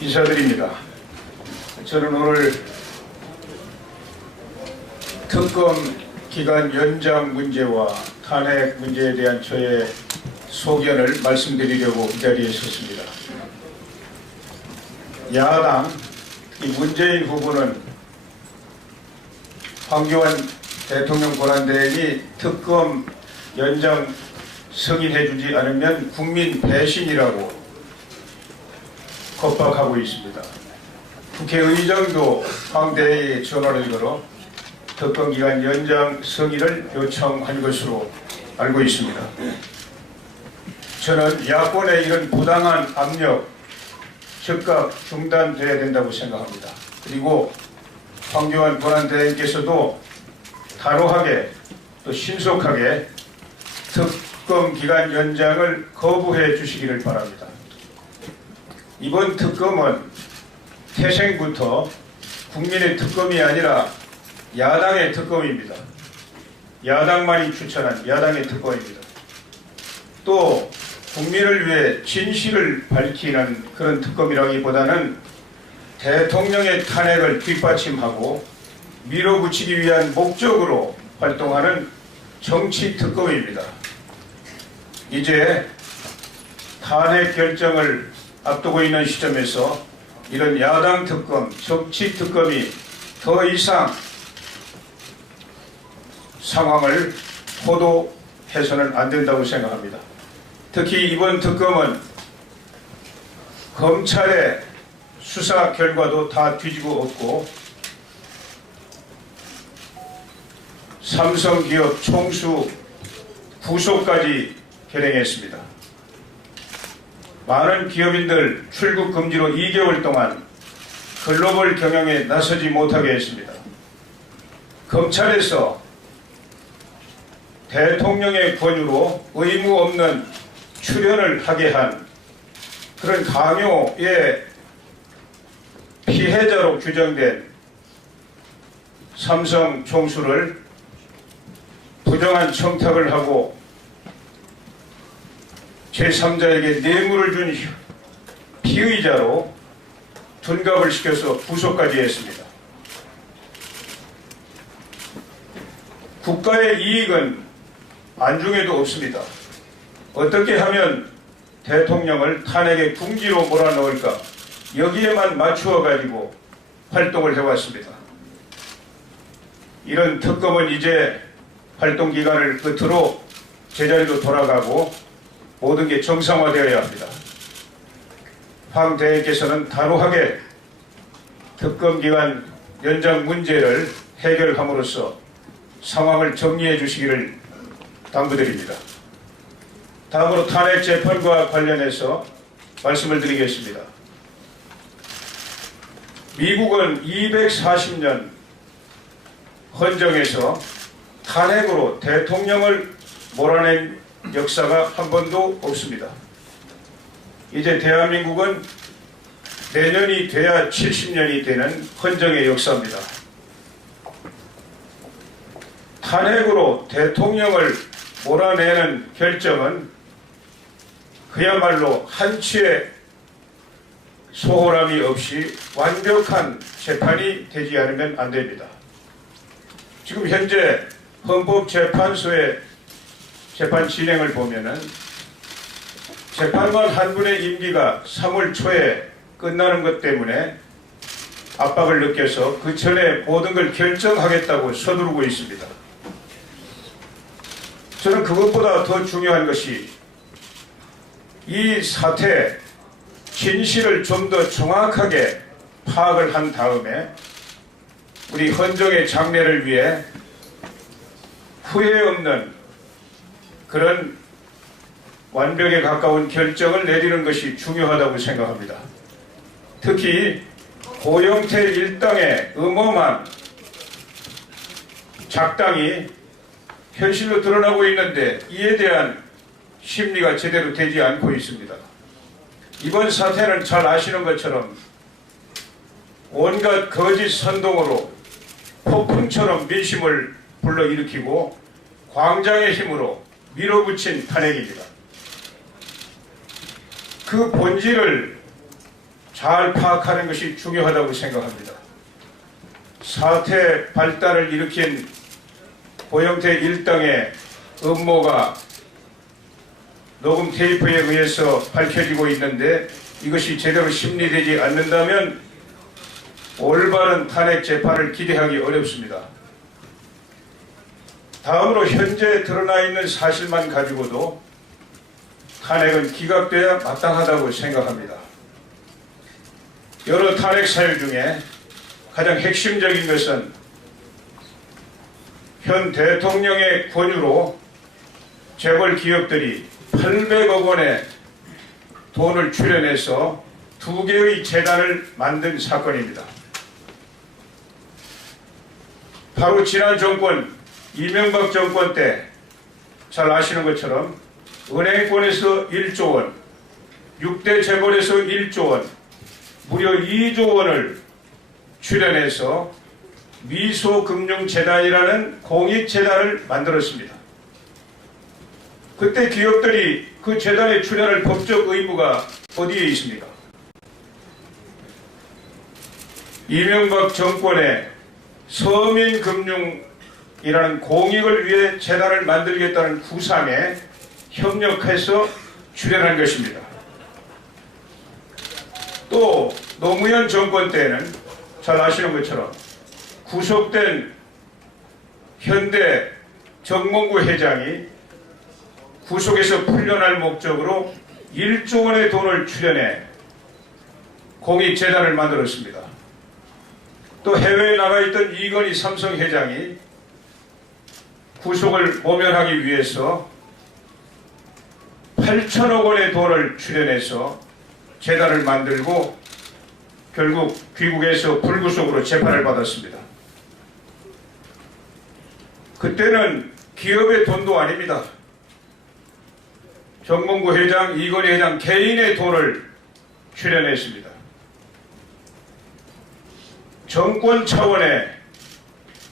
인사드립니다. 저는 오늘 특검 기간 연장 문제와 탄핵 문제에 대한 저의 소견을 말씀드리려고 이 자리에 섰습니다. 야당, 문재인 후보는 황교안 대통령 권한대행이 특검 연장 승인해주지 않으면 국민 배신이라고 겁박하고 있습니다. 국회의장도 황 대행에게 전화를 걸어 특검기간 연장 승인을 요청한 것으로 알고 있습니다. 저는 야권의 이런 부당한 압력 즉각 중단돼야 된다고 생각합니다. 그리고 황교안 권한대행께서도 단호하게 또 신속하게 특검기간 연장을 거부해 주시기를 바랍니다. 이번 특검은 태생부터 국민의 특검이 아니라 야당의 특검입니다. 야당만이 추천한 야당의 특검입니다. 또 국민을 위해 진실을 밝히는 그런 특검이라기보다는 대통령의 탄핵을 뒷받침하고 밀어붙이기 위한 목적으로 활동하는 정치 특검입니다. 이제 탄핵 결정을 앞두고 있는 시점에서 이런 야당 특검, 정치 특검이 더 이상 상황을 호도해서는 안 된다고 생각합니다. 특히 이번 특검은 검찰의 수사 결과도 다 뒤지고 없고 삼성기업 총수 구속까지 결행했습니다. 많은 기업인들 출국 금지로 2개월 동안 글로벌 경영에 나서지 못하게 했습니다. 검찰에서 대통령의 권유로 의무 없는 출연을 하게 한 그런 강요의 피해자로 규정된 삼성 총수를 부정한 청탁을 하고 제3자에게 뇌물을 준 피의자로 둔갑을 시켜서 구속까지 했습니다. 국가의 이익은 안중에도 없습니다. 어떻게 하면 대통령을 탄핵의 궁지로 몰아넣을까? 여기에만 맞추어 가지고 활동을 해왔습니다. 이런 특검은 이제 활동 기간을 끝으로 제자리로 돌아가고 모든 게 정상화되어야 합니다. 황 대행께서는 단호하게 특검 기간 연장 문제를 해결함으로써 상황을 정리해 주시기를 당부드립니다. 다음으로 탄핵 재판과 관련해서 말씀을 드리겠습니다. 미국은 240년 헌정에서 탄핵으로 대통령을 몰아낸 역사가 한 번도 없습니다. 이제 대한민국은 내년이 돼야 70년이 되는 헌정의 역사입니다. 탄핵으로 대통령을 몰아내는 결정은 그야말로 한치의 소홀함이 없이 완벽한 재판이 되지 않으면 안 됩니다. 지금 현재 헌법재판소의 재판 진행을 보면은 재판관 한 분의 임기가 3월 초에 끝나는 것 때문에 압박을 느껴서 그 전에 모든 걸 결정하겠다고 서두르고 있습니다. 저는 그것보다 더 중요한 것이 이 사태 진실을 좀 더 정확하게 파악을 한 다음에 우리 헌정의 장래를 위해 후회 없는 그런 완벽에 가까운 결정을 내리는 것이 중요하다고 생각합니다. 특히 고영태 일당의 음험한 작당이 현실로 드러나고 있는데 이에 대한 심리가 제대로 되지 않고 있습니다. 이번 사태는 잘 아시는 것처럼 온갖 거짓 선동으로 폭풍처럼 민심을 불러일으키고 광장의 힘으로 밀어붙인 탄핵입니다. 그 본질을 잘 파악하는 것이 중요하다고 생각합니다. 사태 발단을 일으킨 고영태 일당의 음모가 녹음 테이프에 의해서 밝혀지고 있는데 이것이 제대로 심리되지 않는다면 올바른 탄핵 재판을 기대하기 어렵습니다. 다음으로 현재 드러나 있는 사실만 가지고도 탄핵은 기각돼야 마땅하다고 생각합니다. 여러 탄핵 사유 중에 가장 핵심적인 것은 현 대통령의 권유로 재벌 기업들이 800억 원의 돈을 출연해서 2개의 재단을 만든 사건입니다. 바로 지난 정권 이명박 정권 때 잘 아시는 것처럼 은행권에서 1조 원, 6대 재벌에서 1조 원, 무려 2조 원을 출연해서 미소금융재단이라는 공익재단을 만들었습니다. 그때 기업들이 그 재단에 출연할 법적 의무가 어디에 있습니까? 이명박 정권의 서민금융이라는 공익을 위해 재단을 만들겠다는 구상에 협력해서 출연한 것입니다. 또 노무현 정권 때는 잘 아시는 것처럼 구속된 현대 정몽구 회장이 구속에서 풀려날 목적으로 1조 원의 돈을 출연해 공익재단을 만들었습니다. 또 해외에 나가 있던 이건희 삼성 회장이 구속을 모면하기 위해서 8천억 원의 돈을 출연해서 재단을 만들고 결국 귀국에서 불구속으로 재판을 받았습니다. 그때는 기업의 돈도 아닙니다. 정몽구 회장, 이건희 회장 개인의 돈을 출연했습니다. 정권 차원의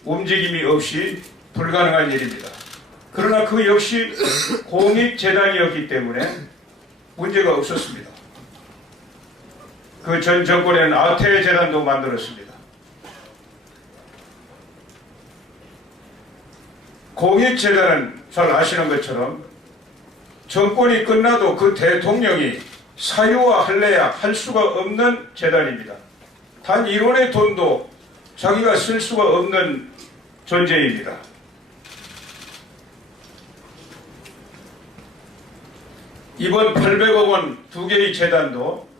움직임이 없이 불가능한 일입니다. 그러나 그 역시 공익재단이었기 때문에 문제가 없었습니다. 그 전 정권에는 아태재단도 만들었습니다. 공익재단은 잘 아시는 것처럼 정권이 끝나도 그 대통령이 사유화할래야 할 수가 없는 재단입니다. 단 1원의 돈도 자기가 쓸 수가 없는 존재입니다. 이번 800억 원 2개의 재단도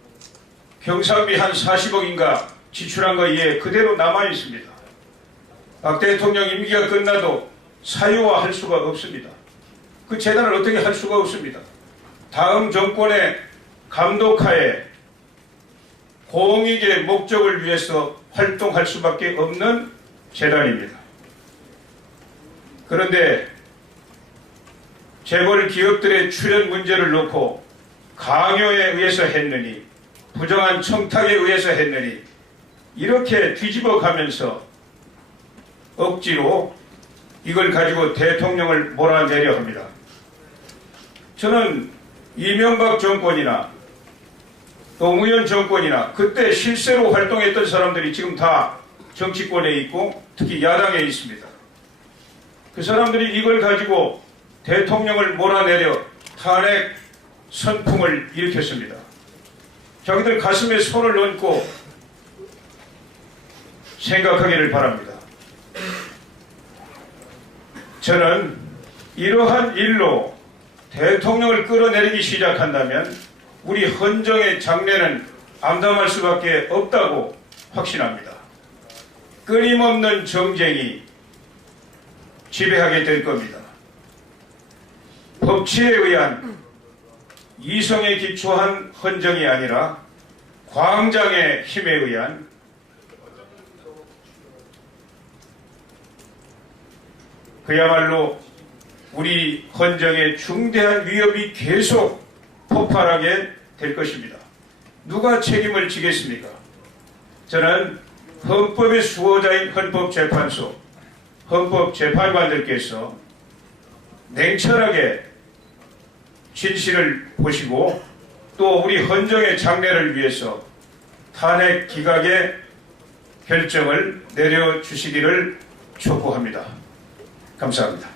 경상비 한 40억인가 지출한 거에 그대로 남아있습니다. 박 대통령 임기가 끝나도 사유화할 수가 없습니다. 그 재단을 어떻게 할 수가 없습니다. 다음 정권의 감독하에 공익의 목적을 위해서 활동할 수밖에 없는 재단입니다. 그런데 재벌 기업들의 출연 문제를 놓고 강요에 의해서 했느니 부정한 청탁에 의해서 했느니 이렇게 뒤집어 가면서 억지로 이걸 가지고 대통령을 몰아내려 합니다. 저는 이명박 정권이나 노무현 정권이나 그때 실세로 활동했던 사람들이 지금 다 정치권에 있고 특히 야당에 있습니다. 그 사람들이 이걸 가지고 대통령을 몰아내려 탄핵 선풍을 일으켰습니다. 자기들 가슴에 손을 얹고 생각하기를 바랍니다. 저는 이러한 일로 대통령을 끌어내리기 시작한다면 우리 헌정의 장래는 암담할 수밖에 없다고 확신합니다. 끊임없는 정쟁이 지배하게 될 겁니다. 법치에 의한 이성에 기초한 헌정이 아니라 광장의 힘에 의한 그야말로 우리 헌정의 중대한 위협이 계속 폭발하게 될 것입니다. 누가 책임을 지겠습니까? 저는 헌법의 수호자인 헌법재판소, 헌법재판관들께서 냉철하게 진실을 보시고 또 우리 헌정의 장래를 위해서 탄핵 기각의 결정을 내려주시기를 촉구합니다. 감사합니다.